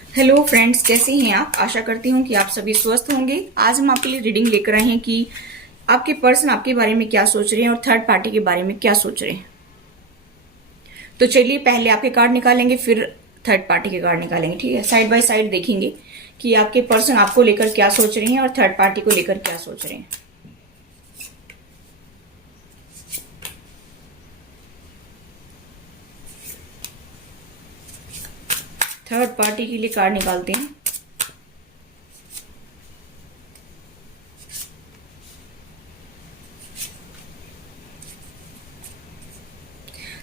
Hello friends, कैसे हैं आप। आशा करती हूँ कि आप सभी स्वस्थ होंगे। आज हम आपके लिए रीडिंग लेकर आए हैं कि आपके पर्सन आपके बारे में क्या सोच रहे हैं और थर्ड पार्टी के बारे में क्या सोच रहे हैं। तो चलिए पहले आपके कार्ड निकालेंगे, फिर थर्ड पार्टी के कार्ड निकालेंगे। ठीक है, साइड बाय साइड देखेंगे कि आपके पर्सन आपको लेकर क्या सोच रहे हैं और थर्ड पार्टी को लेकर क्या सोच रहे हैं। थर्ड पार्टी के लिए कार्ड निकालते हैं।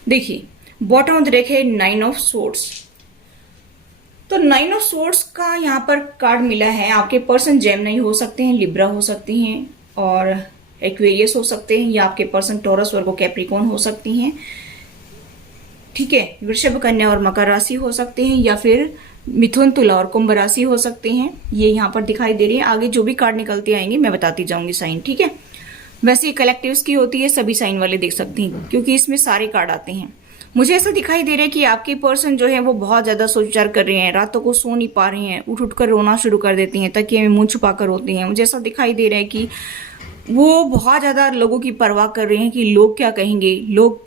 देखिए, बॉटम ऑफ द डेक है 9 ऑफ सोर्ड्स। तो 9 ऑफ सोर्ड्स का यहाँ पर कार्ड मिला है। आपके पर्सन जेमिनी हो सकते हैं, लिब्रा हो सकती हैं और एक्वेरियस हो सकते हैं, या आपके पर्सन टॉरस, वर्गो, कैप्रिकॉर्न हो सकती हैं। ठीक है, वृषभ, कन्या और मकर राशि हो सकते हैं, या फिर मिथुन, तुला और कुंभ राशि हो सकते हैं। ये यहाँ पर दिखाई दे रही है। आगे जो भी कार्ड निकलते आएंगे मैं बताती जाऊंगी साइन। ठीक है, वैसे ये कलेक्टिव्स की होती है, सभी साइन वाले देख सकती हैं क्योंकि इसमें सारे कार्ड आते हैं। मुझे ऐसा दिखाई दे रहा है कि आपके पर्सन जो है वो बहुत ज्यादा सोच विचार कर रहे हैं, रातों को सो नहीं पा रहे हैं, उठ उठ कर रोना शुरू कर देती हैं, तकिए में मुंह छुपा कर रोती हैं। मुझे ऐसा दिखाई दे रहा है कि वो बहुत ज्यादा लोगों की परवाह कर रहे हैं कि लोग क्या कहेंगे, लोग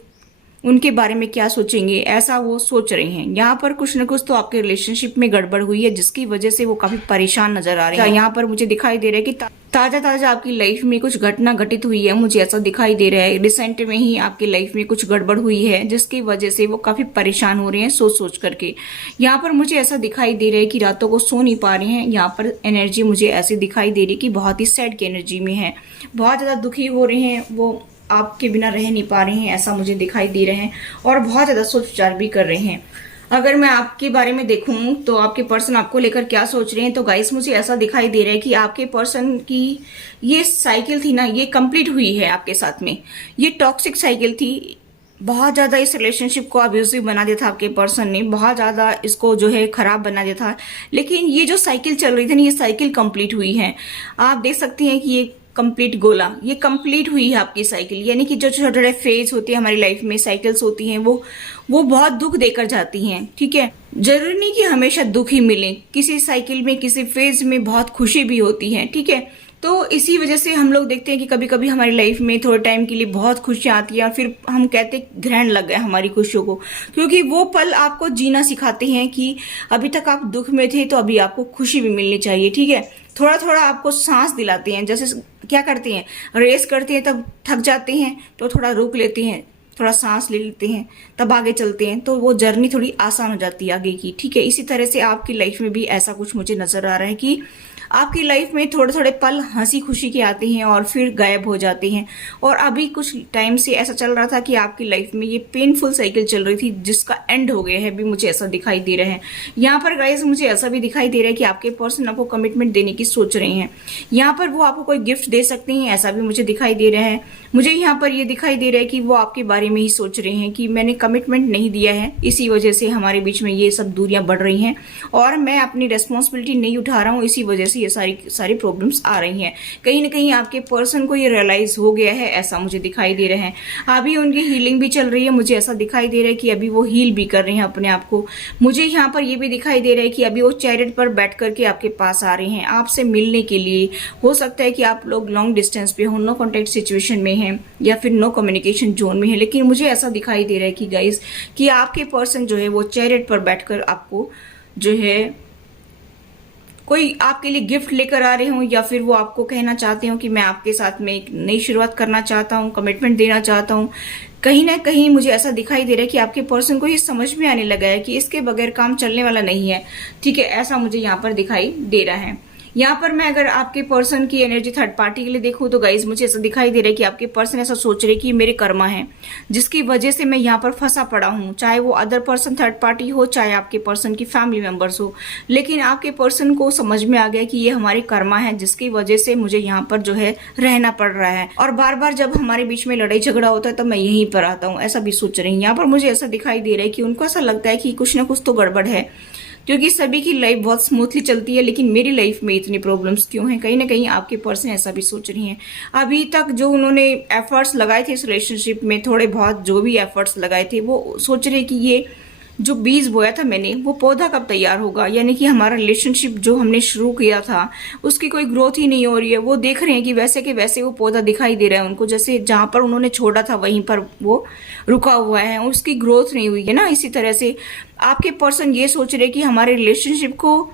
उनके बारे में क्या सोचेंगे, ऐसा वो सोच रहे हैं। यहाँ पर कुछ न कुछ तो आपके रिलेशनशिप में गड़बड़ हुई है, जिसकी वजह से वो काफी परेशान नजर आ रहे हैं। यहाँ पर मुझे दिखाई दे रहा है कि ताजा ताजा आपकी लाइफ में कुछ घटना घटित हुई है। मुझे ऐसा दिखाई दे रहा है रिसेंट में ही आपकी लाइफ में कुछ गड़बड़ हुई है, जिसकी वजह से वो काफी परेशान हो रहे हैं सोच सोच करके। यहाँ पर मुझे ऐसा दिखाई दे रहा है कि रातों को सो नहीं पा रहे हैं। यहाँ पर एनर्जी मुझे ऐसी दिखाई दे रही है कि बहुत ही सैड की एनर्जी में है, बहुत ज्यादा दुखी हो रहे हैं, वो आपके बिना रह नहीं पा रहे हैं, ऐसा मुझे दिखाई दे रहे हैं। और बहुत ज्यादा सोच विचार भी कर रहे हैं। अगर मैं आपके बारे में देखूं तो आपके पर्सन आपको लेकर क्या सोच रहे हैं, तो गाइस मुझे ऐसा दिखाई दे रहा है कि आपके पर्सन की ये साइकिल थी ना, ये कंप्लीट हुई है आपके साथ में। ये टॉक्सिक साइकिल थी, बहुत ज्यादा इस रिलेशनशिप को अब्यूसिव बना दिया था आपके पर्सन ने, बहुत ज्यादा इसको जो है खराब बना दिया था। लेकिन ये जो साइकिल चल रही थी ना, ये साइकिल कंप्लीट हुई है। आप देख सकती हैं कि ये कंप्लीट गोला, ये कंप्लीट हुई है आपकी साइकिल। यानी कि जो छोटे छोटे फेज होती है हमारी लाइफ में, साइकिल्स होती हैं, वो बहुत दुख देकर जाती हैं। ठीक है, जरूरी नहीं कि हमेशा दुख ही मिले, किसी साइकिल में किसी फेज में बहुत खुशी भी होती है। ठीक है, तो इसी वजह से हम लोग देखते हैं कि कभी कभी हमारी लाइफ में थोड़े टाइम के लिए बहुत खुशियां आती है और फिर हम कहते हैं ग्रहण लग गए हमारी खुशियों को, क्योंकि वो पल आपको जीना सिखाते हैं कि अभी तक आप दुख में थे तो अभी आपको खुशी भी मिलनी चाहिए। ठीक है, थोड़ा थोड़ा आपको सांस दिलाते हैं। जैसे क्या करते हैं, रेस करते हैं, तब थक जाते हैं तो थोड़ा रुक लेते हैं, थोड़ा सांस ले लेते हैं, तब आगे चलते हैं, तो वो जर्नी थोड़ी आसान हो जाती है आगे की। ठीक है, इसी तरह से आपकी लाइफ में भी ऐसा कुछ मुझे नजर आ रहा है कि आपकी लाइफ में थोड़े थोड़े पल हंसी खुशी के आते हैं और फिर गायब हो जाते हैं। और अभी कुछ टाइम से ऐसा चल रहा था कि आपकी लाइफ में ये पेनफुल साइकिल चल रही थी, जिसका एंड हो गया है, भी मुझे ऐसा दिखाई दे रहा है। यहाँ पर गाइस मुझे ऐसा भी दिखाई दे रहा है कि आपके पर्सन आपको कमिटमेंट देने की सोच रहे हैं। यहाँ पर वो आपको कोई गिफ्ट दे सकते हैं, ऐसा भी मुझे दिखाई दे रहा है। मुझे यहाँ पर ये दिखाई दे रहा है कि वो आपके बारे में ही सोच रहे हैं कि मैंने कमिटमेंट नहीं दिया है, इसी वजह से हमारे बीच में ये सब दूरियां बढ़ रही हैं और मैं अपनी रेस्पॉन्सिबिलिटी नहीं उठा रहा हूँ, इसी वजह से ये सारी प्रॉब्लम्स आ रही हैं। कहीं ना कहीं आपके पर्सन को ये रियलाइज हो गया है, ऐसा मुझे दिखाई दे रहा है। अभी उनकी हीलिंग भी चल रही है, मुझे ऐसा दिखाई दे रहा है कि अभी वो हील भी कर रहे हैं अपने आप को। मुझे यहाँ पर ये भी दिखाई दे रहा है कि अभी वो चैरिट पर बैठ करके आपके पास आ रहे हैं आपसे मिलने के लिए। हो सकता है कि आप लोग लॉन्ग डिस्टेंस पे हो, नो कॉन्टेक्ट सिचुएशन में हैं या फिर नो कम्युनिकेशन जोन में है, लेकिन मुझे ऐसा दिखाई दे रहा है कि गाइस कि आपके पर्सन जो है वो चैरिट पर बैठकर आपको जो है कोई आपके लिए गिफ्ट लेकर आ रहे हो, या फिर वो आपको कहना चाहते हो कि मैं आपके साथ में एक नई शुरुआत करना चाहता हूँ, कमिटमेंट देना चाहता हूँ। कहीं ना कहीं मुझे ऐसा दिखाई दे रहा है कि आपके पर्सन को ये समझ में आने लगा है कि इसके बगैर काम चलने वाला नहीं है। ठीक है, ऐसा मुझे यहाँ पर दिखाई दे रहा है। यहाँ पर मैं अगर आपके पर्सन की एनर्जी थर्ड पार्टी के लिए देखूं तो गाइज मुझे ऐसा दिखाई दे रहा है कि आपके पर्सन ऐसा सोच रहे कि मेरे कर्मा है, जिसकी वजह से मैं यहाँ पर फंसा पड़ा हूँ। चाहे वो अदर पर्सन थर्ड पार्टी हो, चाहे आपके पर्सन की फैमिली मेंबर्स हो, लेकिन आपके पर्सन को समझ में आ गया कि ये हमारे कर्मा है, जिसकी वजह से मुझे यहाँ पर जो है रहना पड़ रहा है। और बार बार जब हमारे बीच में लड़ाई झगड़ा होता है तो मैं यहीं पर आता हूँ, ऐसा भी सोच रही हूँ। यहाँ पर मुझे ऐसा दिखाई दे रहा है कि उनको ऐसा लगता है कि कुछ ना कुछ तो गड़बड़ है, क्योंकि सभी की लाइफ बहुत स्मूथली चलती है, लेकिन मेरी लाइफ में इतनी प्रॉब्लम्स क्यों हैं। कहीं ना कहीं आपके पर्सन ऐसा भी सोच रही हैं। अभी तक जो उन्होंने एफर्ट्स लगाए थे इस रिलेशनशिप में, थोड़े बहुत जो भी एफर्ट्स लगाए थे, वो सोच रहे कि जो बीज बोया था मैंने, वो पौधा कब तैयार होगा? यानी कि हमारा रिलेशनशिप जो हमने शुरू किया था उसकी कोई ग्रोथ ही नहीं हो रही है। वो देख रहे हैं कि वैसे के वैसे वो पौधा दिखाई दे रहा है उनको, जैसे जहां पर उन्होंने छोड़ा था वहीं पर वो रुका हुआ है, उसकी ग्रोथ नहीं हुई है ना। इसी तरह से आपके पर्सन ये सोच रहे कि हमारे रिलेशनशिप को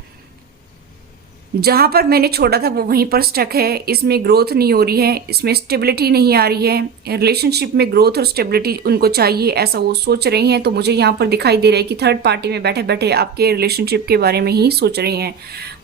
जहां पर मैंने छोड़ा था वो वहीं पर स्टक है, इसमें ग्रोथ नहीं हो रही है, इसमें स्टेबिलिटी नहीं आ रही है। रिलेशनशिप में ग्रोथ और स्टेबिलिटी उनको चाहिए, ऐसा वो सोच रही हैं। तो मुझे यहाँ पर दिखाई दे रहा है कि थर्ड पार्टी में बैठे बैठे आपके रिलेशनशिप के बारे में ही सोच रही हैं।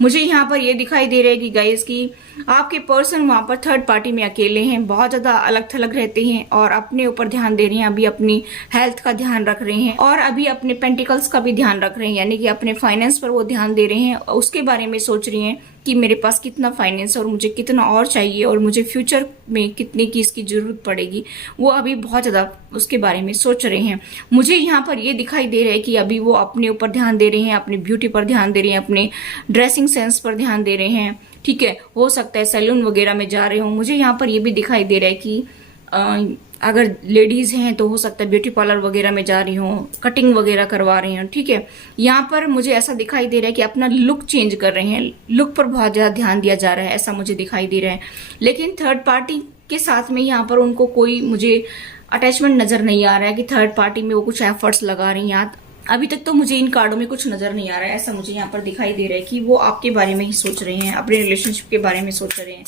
मुझे यहाँ पर ये दिखाई दे रहा है कि गाइस की आपके पर्सन वहां पर थर्ड पार्टी में अकेले हैं, बहुत ज्यादा अलग थलग रहते हैं और अपने ऊपर ध्यान दे रहे हैं। अभी अपनी हेल्थ का ध्यान रख रहे हैं और अभी अपने पेंटिकल्स का भी ध्यान रख रहे हैं, यानी कि अपने फाइनेंस पर वो ध्यान दे रहे हैं। उसके बारे में सोच रही हैं कि मेरे पास कितना फाइनेंस और मुझे कितना और चाहिए और मुझे फ्यूचर में कितने की इसकी जरूरत पड़ेगी, वो अभी बहुत ज़्यादा उसके बारे में सोच रहे हैं। मुझे यहाँ पर ये दिखाई दे रहा है कि अभी वो अपने ऊपर ध्यान दे रहे हैं, अपनी ब्यूटी पर ध्यान दे रहे हैं, अपने ड्रेसिंग सेंस पर ध्यान दे रहे हैं। ठीक है, हो सकता है सैलून वगैरह में जा रहे हो। मुझे यहाँ पर ये भी दिखाई दे रहा है कि अगर लेडीज हैं तो हो सकता है ब्यूटी पार्लर वगैरह में जा रही हूँ, कटिंग वगैरह करवा रही हूँ। ठीक है, यहाँ पर मुझे ऐसा दिखाई दे रहा है कि अपना लुक चेंज कर रहे हैं, लुक पर बहुत ज़्यादा ध्यान दिया जा रहा है, ऐसा मुझे दिखाई दे रहा है। लेकिन थर्ड पार्टी के साथ में यहाँ पर उनको कोई मुझे अटैचमेंट नज़र नहीं आ रहा है कि थर्ड पार्टी में वो कुछ एफर्ट्स लगा रही हैं। अभी तक तो मुझे इन कार्डों में कुछ नज़र नहीं आ रहा है। ऐसा मुझे यहाँ पर दिखाई दे रहा है कि वो आपके बारे में ही सोच रहे हैं, अपने रिलेशनशिप के बारे में सोच रहे हैं।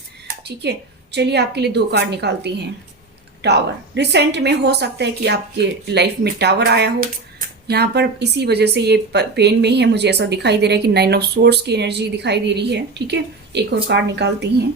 ठीक है, चलिए आपके लिए 2 कार्ड निकालती हैं। टावर, रिसेंट में हो सकता है कि आपके लाइफ में टावर आया हो, यहाँ पर इसी वजह से ये पेन में है। मुझे ऐसा दिखाई दे रहा है कि 9 ऑफ सोर्ड्स की एनर्जी दिखाई दे रही है। ठीक है, एक और कार्ड निकालती हैं।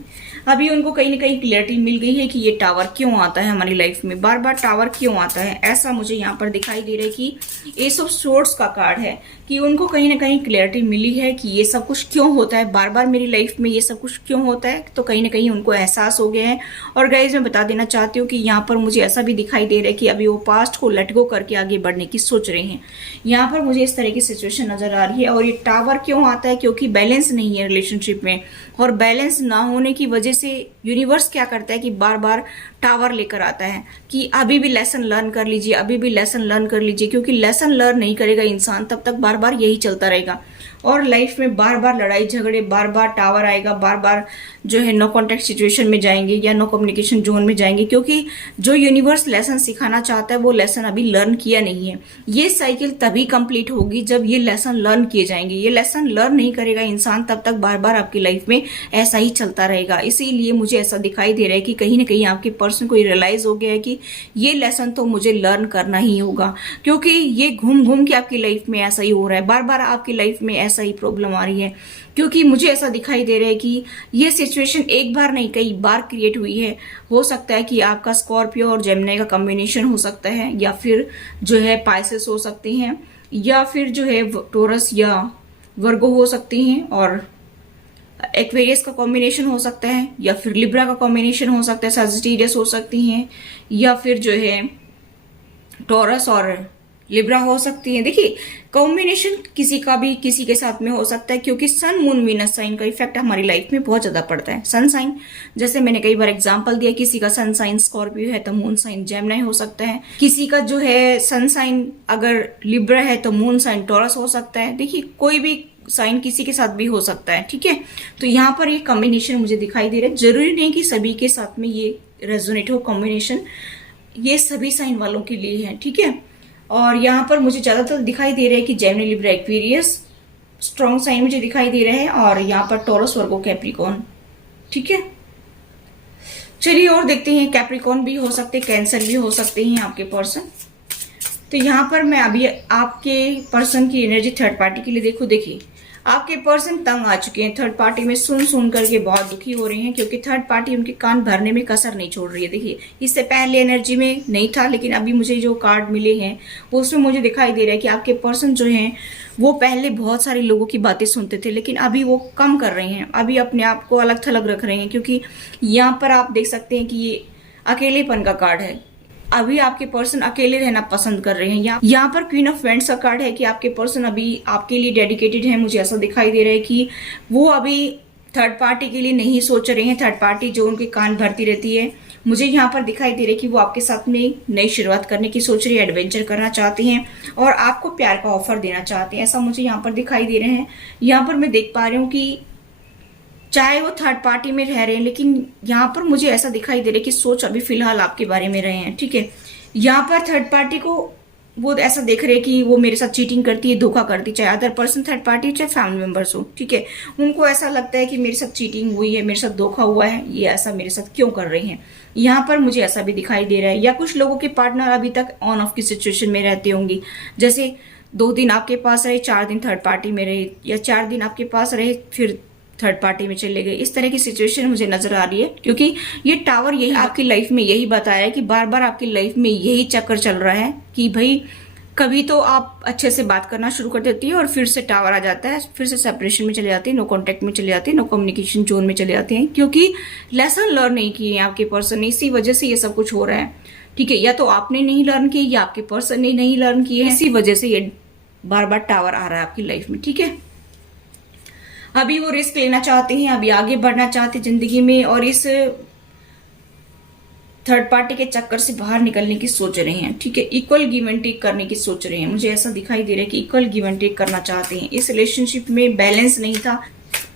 अभी उनको कहीं ना कहीं क्लियरिटी मिल गई है कि ये टावर क्यों आता है हमारी लाइफ में, बार बार टावर क्यों आता है, ऐसा मुझे यहाँ पर दिखाई दे रहा है कि एस ऑफ सोर्ड्स का कार्ड है कि उनको कहीं ना कहीं क्लियरिटी मिली है कि ये सब कुछ क्यों होता है, बार बार मेरी लाइफ में ये सब कुछ क्यों होता है। तो कहीं ना कहीं उनको एहसास हो गया है। और गाइज मैं बता देना चाहती हूँ कि यहाँ पर मुझे ऐसा भी दिखाई दे रहा है कि अभी वो पास्ट को लेट गो करके आगे बढ़ने की सोच रहे हैं। यहाँ पर मुझे इस तरह की सिचुएशन नजर आ रही है। और ये टावर क्यों आता है? क्योंकि बैलेंस नहीं है रिलेशनशिप में, और बैलेंस ना होने की वजह से यूनिवर्स क्या करता है कि बार बार टावर लेकर आता है कि अभी भी लेसन लर्न कर लीजिए, अभी भी लेसन लर्न कर लीजिए। क्योंकि लेसन लर्न नहीं करेगा इंसान तब तक बार बार यही चलता रहेगा और लाइफ में बार बार लड़ाई झगड़े, बार बार टावर आएगा, बार बार जो है नो कॉन्टेक्ट सिचुएशन में जाएंगे या नो कम्युनिकेशन जोन में जाएंगे। क्योंकि जो यूनिवर्स लेसन सिखाना चाहता है वो लेसन अभी लर्न किया नहीं है। ये साइकिल तभी कंप्लीट होगी जब ये लेसन लर्न किए जाएंगे। ये लेसन लर्न नहीं करेगा इंसान तब तक बार बार आपकी लाइफ में ऐसा ही चलता रहेगा। इसीलिए मुझे ऐसा दिखाई दे रहा है कि कहीं ना कहीं आपके पर्सन को रियलाइज हो गया है कि ये लेसन तो मुझे लर्न करना ही होगा। क्योंकि ये घूम घूम के आपकी लाइफ में ऐसा ही हो रहा है, बार बार आपकी लाइफ में ऐसा ही प्रॉब्लम आ रही है। क्योंकि मुझे ऐसा दिखाई दे रहा है कि ये सिचुएशन एक बार नहीं कई बार क्रिएट हुई है। हो सकता है कि आपका स्कॉर्पियो और जेमिनी का कॉम्बिनेशन हो सकता है, या फिर जो है पाइसेस हो सकते हैं, या फिर जो है टोरस या वर्गो हो सकती हैं, और एक्वेरियस का कॉम्बिनेशन हो सकता है, या फिर लिब्रा का कॉम्बिनेशन हो सकता है, सजिटेरियस हो सकती हैं, या फिर जो है टोरस और लिब्रा हो सकती है। देखिए कॉम्बिनेशन किसी का भी किसी के साथ में हो सकता है, क्योंकि सन मून वीनस साइन का इफेक्ट हमारी लाइफ में बहुत ज्यादा पड़ता है। सन साइन जैसे मैंने कई बार एग्जांपल दिया, किसी का सन साइन स्कॉर्पियो है तो मून साइन जेमिनी हो सकता है। किसी का जो है सन साइन अगर लिब्रा है तो मून साइन टॉरस हो सकता है। देखिए कोई भी साइन किसी के साथ भी हो सकता है। ठीक है, तो यहाँ पर ये कॉम्बिनेशन मुझे दिखाई दे रहा है। जरूरी नहीं कि सभी के साथ में ये रेजोनेट हो कॉम्बिनेशन, ये सभी साइन वालों के लिए है। ठीक है, और यहाँ पर मुझे ज्यादातर दिखाई दे रहा है कि Gemini Libra Aquarius strong sign मुझे दिखाई दे रहा है, और यहाँ पर टॉरस वर्गो कैप्रिकॉन। ठीक है, चलिए और देखते हैं। कैप्रिकॉन भी हो सकते, कैंसर भी हो सकते हैं आपके पर्सन। तो यहाँ पर मैं अभी आपके पर्सन की एनर्जी थर्ड पार्टी के लिए देखो। देखिए आपके पर्सन तंग आ चुके हैं, थर्ड पार्टी में सुन सुन करके बहुत दुखी हो रहे हैं, क्योंकि थर्ड पार्टी उनके कान भरने में कसर नहीं छोड़ रही है। देखिए इससे पहले एनर्जी में नहीं था, लेकिन अभी मुझे जो कार्ड मिले हैं वो उसमें मुझे दिखाई दे रहा है कि आपके पर्सन जो हैं वो पहले बहुत सारे लोगों की बातें सुनते थे, लेकिन अभी वो कम कर रहे हैं, अभी अपने आप को अलग थलग रख रहे हैं। क्योंकि यहाँ पर आप देख सकते हैं कि ये अकेलेपन का कार्ड है। अभी आपके पर्सन अकेले रहना पसंद कर रहे हैं। यहाँ पर क्वीन ऑफ वेंट्स का कार्ड है कि आपके पर्सन अभी आपके लिए डेडिकेटेड है। मुझे ऐसा दिखाई दे रहा है कि वो अभी थर्ड पार्टी के लिए नहीं सोच रहे हैं। थर्ड पार्टी जो उनके कान भरती रहती है, मुझे यहाँ पर दिखाई दे रहा है कि वो आपके साथ में नई शुरुआत करने की सोच रही है, एडवेंचर करना चाहती हैं और आपको प्यार का ऑफर देना चाहते हैं, ऐसा मुझे यहाँ पर दिखाई दे रहे हैं। यहाँ पर मैं देख पा रही हूँ कि चाहे वो थर्ड पार्टी में रह रहे हैं, लेकिन यहाँ पर मुझे ऐसा दिखाई दे रहा है कि सोच अभी फिलहाल आपके बारे में रहे हैं, ठीक है। यहाँ पर थर्ड पार्टी को वो ऐसा देख रहे हैं कि वो मेरे साथ चीटिंग करती है, धोखा करती, चाहे अदर पर्सन थर्ड पार्टी चाहे फैमिली मेंबर्स हो, ठीक है। उनको ऐसा लगता है कि मेरे साथ चीटिंग हुई है, मेरे साथ धोखा हुआ है, ये ऐसा मेरे साथ क्यों कर रहे हैं। यहाँ पर मुझे ऐसा भी दिखाई दे रहा है। या कुछ लोगों के पार्टनर अभी तक ऑन ऑफ की सिचुएशन में रहते होंगे, जैसे 2 दिन आपके पास रहे, 4 दिन थर्ड पार्टी में रहे, या 4 दिन आपके पास रहे फिर थर्ड पार्टी में चले गए। इस तरह की सिचुएशन मुझे नजर आ रही है, क्योंकि ये टावर यही आपकी लाइफ में यही बताया है कि बार बार आपकी लाइफ में यही चक्कर चल रहा है कि भाई कभी तो आप अच्छे से बात करना शुरू कर देती है और फिर से टावर आ जाता है, फिर से सेपरेशन में चले जाती है, नो कांटेक्ट में चले जाती है, नो कम्युनिकेशन जोन में चले जाते हैं, क्योंकि लेसन लर्न नहीं किए हैं आपके पर्सन ने। इसी वजह से ये सब कुछ हो रहा है, ठीक है। या तो आपने नहीं लर्न किए या आपके पर्सन ने नहीं लर्न किए हैं, इसी वजह से ये बार बार टावर आ रहा है आपकी लाइफ में, ठीक है। अभी वो रिस्क लेना चाहते हैं, अभी आगे बढ़ना चाहते हैं जिंदगी में, और इस थर्ड पार्टी के चक्कर से बाहर निकलने की सोच रहे हैं, ठीक है। इक्वल गिव एंड टेक करने की सोच रहे हैं, मुझे ऐसा दिखाई दे रहा है कि इक्वल गिव एंड टेक करना चाहते हैं। इस रिलेशनशिप में बैलेंस नहीं था,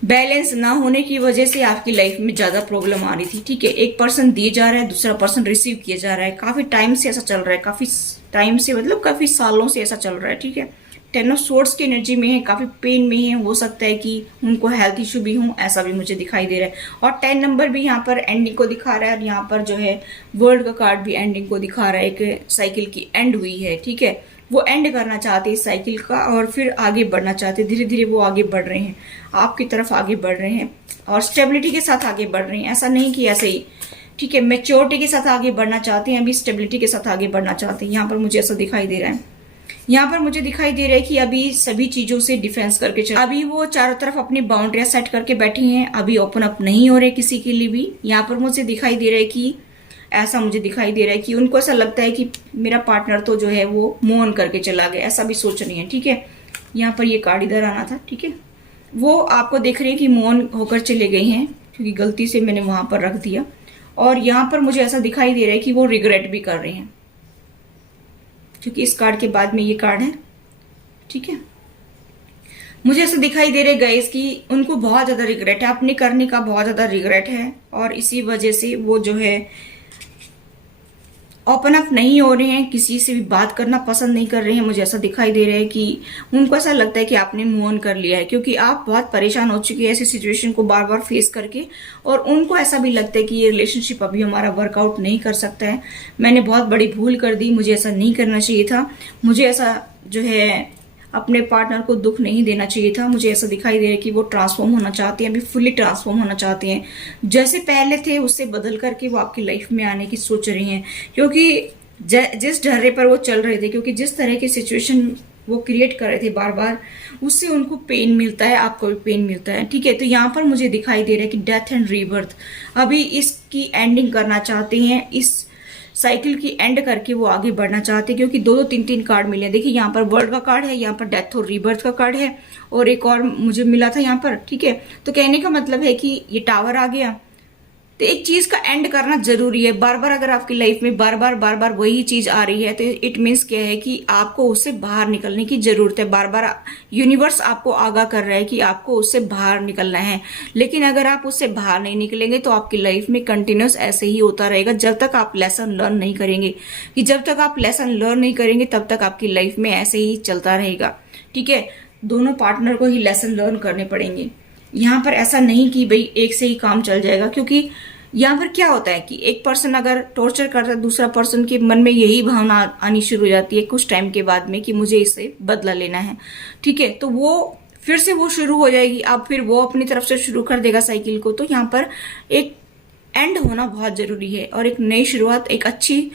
बैलेंस ना होने की वजह से आपकी लाइफ में ज्यादा प्रॉब्लम आ रही थी, ठीक है। एक पर्सन दिए जा रहा है, दूसरा पर्सन रिसीव किया जा रहा है, काफी टाइम से ऐसा चल रहा है, काफी टाइम से मतलब काफी सालों से ऐसा चल रहा है, ठीक है। 10 ऑफ सोर्ड्स की एनर्जी में है, काफी पेन में है, हो सकता है कि उनको हेल्थ इशू भी हो, ऐसा भी मुझे दिखाई दे रहा है। और 10 नंबर भी यहाँ पर एंडिंग को दिखा रहा है, और यहाँ पर जो है वर्ल्ड का कार्ड भी एंडिंग को दिखा रहा है, एक साइकिल की एंड हुई है, ठीक है। वो एंड करना चाहते हैं इस साइकिल का और फिर आगे बढ़ना चाहते हैं, धीरे धीरे वो आगे बढ़ रहे हैं, आपकी तरफ आगे बढ़ रहे हैं और स्टेबिलिटी के साथ आगे बढ़ रहे हैं, ऐसा नहीं कि ऐसे ही, ठीक है। मैच्योरिटी के साथ आगे बढ़ना चाहते हैं, अभी स्टेबिलिटी के साथ आगे बढ़ना चाहते हैं, यहाँ पर मुझे ऐसा दिखाई दे रहा है। यहाँ पर मुझे दिखाई दे रहा है कि अभी सभी चीजों से डिफेंस करके चल, अभी वो चारों तरफ अपनी बाउंड्रियां सेट करके बैठी हैं, अभी ओपन अप नहीं हो रहे किसी के लिए भी। यहाँ पर मुझे दिखाई दे रहा है कि ऐसा मुझे दिखाई दे रहा है कि उनको ऐसा लगता है कि मेरा पार्टनर तो जो है वो मूव ऑन करके चला गया, ऐसा भी सोच रही है, ठीक है। यहाँ पर ये कार्ड इधर आना था, ठीक है। वो आपको देख रहे हैं कि मूव ऑन होकर चले गए हैं, क्योंकि गलती से मैंने वहां पर रख दिया। और यहाँ पर मुझे ऐसा दिखाई दे रहा है कि वो रिग्रेट भी कर रहे हैं, क्योंकि इस कार्ड के बाद में ये कार्ड है, ठीक है। मुझे ऐसा दिखाई दे रहा है गाइस कि उनको बहुत ज्यादा रिग्रेट है, अपने करने का बहुत ज्यादा रिग्रेट है, और इसी वजह से वो जो है ओपन अप नहीं हो रहे हैं, किसी से भी बात करना पसंद नहीं कर रहे हैं। मुझे ऐसा दिखाई दे रहा है कि उनको ऐसा लगता है कि आपने मूव ऑन कर लिया है, क्योंकि आप बहुत परेशान हो चुके हैं ऐसी सिचुएशन को बार बार फेस करके, और उनको ऐसा भी लगता है कि ये रिलेशनशिप अभी हमारा वर्कआउट नहीं कर सकता है, मैंने बहुत बड़ी भूल कर दी, मुझे ऐसा नहीं करना चाहिए था, मुझे ऐसा जो है अपने पार्टनर को दुख नहीं देना चाहिए था। मुझे ऐसा दिखाई दे रहा है कि वो ट्रांसफॉर्म होना चाहते हैं, अभी फुल्ली ट्रांसफॉर्म होना चाहते हैं, जैसे पहले थे उससे बदल करके वो आपकी लाइफ में आने की सोच रही हैं, क्योंकि जिस ढर्रे पर वो चल रहे थे, क्योंकि जिस तरह की सिचुएशन वो क्रिएट कर रहे थे बार बार, उससे उनको पेन मिलता है, आपको भी पेन मिलता है, ठीक है। तो यहाँ पर मुझे दिखाई दे रहा है कि डेथ एंड रीबर्थ, अभी इसकी एंडिंग करना चाहते हैं, इस साइकिल की एंड करके वो आगे बढ़ना चाहते हैं, क्योंकि 2-2 3-3 कार्ड मिले हैं। देखिए यहाँ पर वर्ल्ड का कार्ड है, यहाँ पर डेथ और रीबर्थ का कार्ड है, और एक और मुझे मिला था यहाँ पर, ठीक है। तो कहने का मतलब है कि ये टावर आ गया, तो एक चीज का एंड करना जरूरी है। बार बार अगर आपकी लाइफ में बार बार वही चीज आ रही है, तो इट मीन्स क्या है कि आपको उससे बाहर निकलने की जरूरत है। बार बार यूनिवर्स आपको आगाह कर रहा है कि आपको उससे बाहर निकलना है, लेकिन अगर आप उससे बाहर नहीं निकलेंगे तो आपकी लाइफ में कंटिन्यूस ऐसे ही होता रहेगा, जब तक आप लेसन लर्न नहीं करेंगे। कि जब तक आप लेसन लर्न नहीं करेंगे तब तक आपकी लाइफ में ऐसे ही चलता रहेगा, ठीक है। दोनों पार्टनर को ही लेसन लर्न करने पड़ेंगे। यहाँ पर ऐसा नहीं कि भाई एक से ही काम चल जाएगा, क्योंकि यहाँ पर क्या होता है कि एक पर्सन अगर टॉर्चर करता है, दूसरा पर्सन के मन में यही भावना आनी शुरू हो जाती है कुछ टाइम के बाद में कि मुझे इससे बदला लेना है, ठीक है। तो वो फिर से वो शुरू हो जाएगी, अब फिर वो अपनी तरफ से शुरू कर देगा साइकिल को। तो यहाँ पर एक एंड होना बहुत जरूरी है, और एक नई शुरुआत, एक अच्छी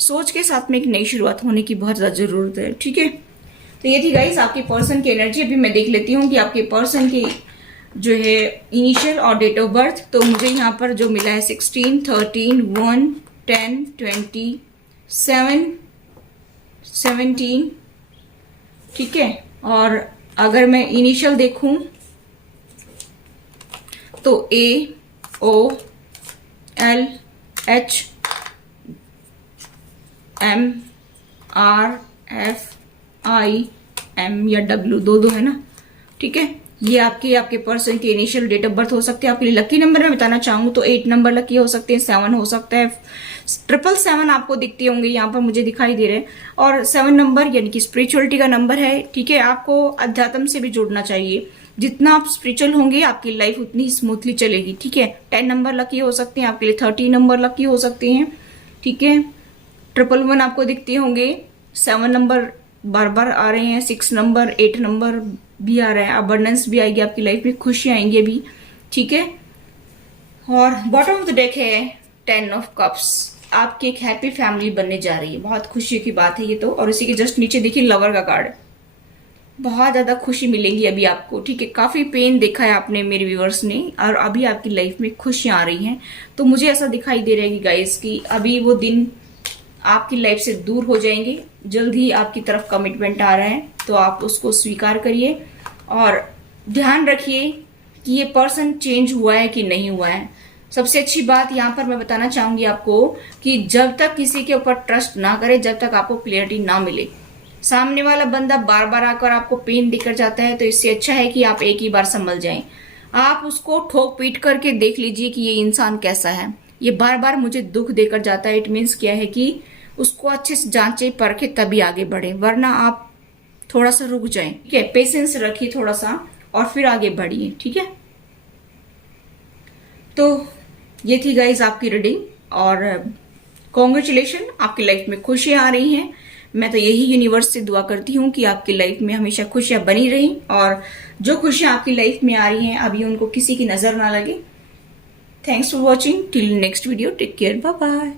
सोच के साथ में एक नई शुरुआत होने की बहुत ज्यादा जरूरत है, ठीक है। तो ये थी गाइस आपके पर्सन की एनर्जी। अभी मैं देख लेती हूँ कि आपके पर्सन की जो है इनिशियल और डेट ऑफ बर्थ। तो मुझे यहाँ पर जो मिला है 16, 13, 1, 10, 20, 7, 17, ठीक है। और अगर मैं इनिशियल देखूं तो A, O, L, H, MRFIM या W, दो है ना, ठीक है। ये आपके पर्सन के इनिशियल डेट ऑफ बर्थ हो सकते हैं। आपके लिए लकी नंबर मैं बताना चाहूँ तो 8 नंबर लकी हो सकते हैं, 7 हो सकता है, 777 आपको दिखते होंगे यहाँ पर मुझे दिखाई दे रहे हैं। और 7 नंबर यानी कि स्पिरिचुअलिटी का नंबर है, ठीक है। आपको अध्यात्म से भी जुड़ना चाहिए। जितना आप स्पिरिचुअल होंगे आपकी लाइफ उतनी ही स्मूथली चलेगी, ठीक है। 10 नंबर लकी हो सकते हैं आपके लिए, 30 नंबर लकी हो सकते हैं, ठीक है। 111 आपको दिखते होंगे, 7 नंबर बार बार आ रहे हैं, 6 नंबर, 8 नंबर भी आ रहा है। अबंडेंस भी आएगी आपकी लाइफ में, खुशियां आएंगी अभी, ठीक है। और बॉटम ऑफ द डेक है 10 ऑफ कप्स। आपकी एक हैप्पी फैमिली बनने जा रही है, बहुत खुशी की बात है ये तो। और इसी के जस्ट नीचे देखिए लवर का कार्ड, बहुत ज्यादा खुशी मिलेगी अभी आपको, ठीक है। काफी पेन देखा है आपने मेरे व्यूअर्स ने, और अभी आपकी लाइफ में खुशियां आ रही हैं। तो मुझे ऐसा दिखाई दे रहा है कि गाइस कि अभी वो दिन आपकी लाइफ से दूर हो जाएंगे। जल्द ही आपकी तरफ कमिटमेंट आ रहा है, तो आप उसको स्वीकार करिए और ध्यान रखिए कि ये पर्सन चेंज हुआ है कि नहीं हुआ है। सबसे अच्छी बात यहाँ पर मैं बताना चाहूंगी आपको कि जब तक किसी के ऊपर ट्रस्ट ना करे, जब तक आपको क्लियरिटी ना मिले, सामने वाला बंदा बार बार आकर आपको पेन देकर जाता है, तो इससे अच्छा है कि आप एक ही बार संभल जाएं। आप उसको ठोक पीट करके देख लीजिए कि ये इंसान कैसा है, ये बार बार मुझे दुख देकर जाता है। इट मीन्स क्या है कि उसको अच्छे से जांचे परखे तभी आगे बढ़े, वरना आप थोड़ा सा रुक जाएं, ठीक है। पेशेंस रखिए थोड़ा सा और फिर आगे बढ़िए, ठीक है। तो ये थी गाइज आपकी रीडिंग, और कॉन्ग्रेचुलेशन, आपकी लाइफ में खुशियां आ रही हैं। मैं तो यही यूनिवर्स से दुआ करती हूँ कि आपकी लाइफ में हमेशा खुशियां बनी रही, और जो खुशियां आपकी लाइफ में आ रही हैं अभी उनको किसी की नजर ना लगे। Thanks for watching, till next video, take care, bye bye.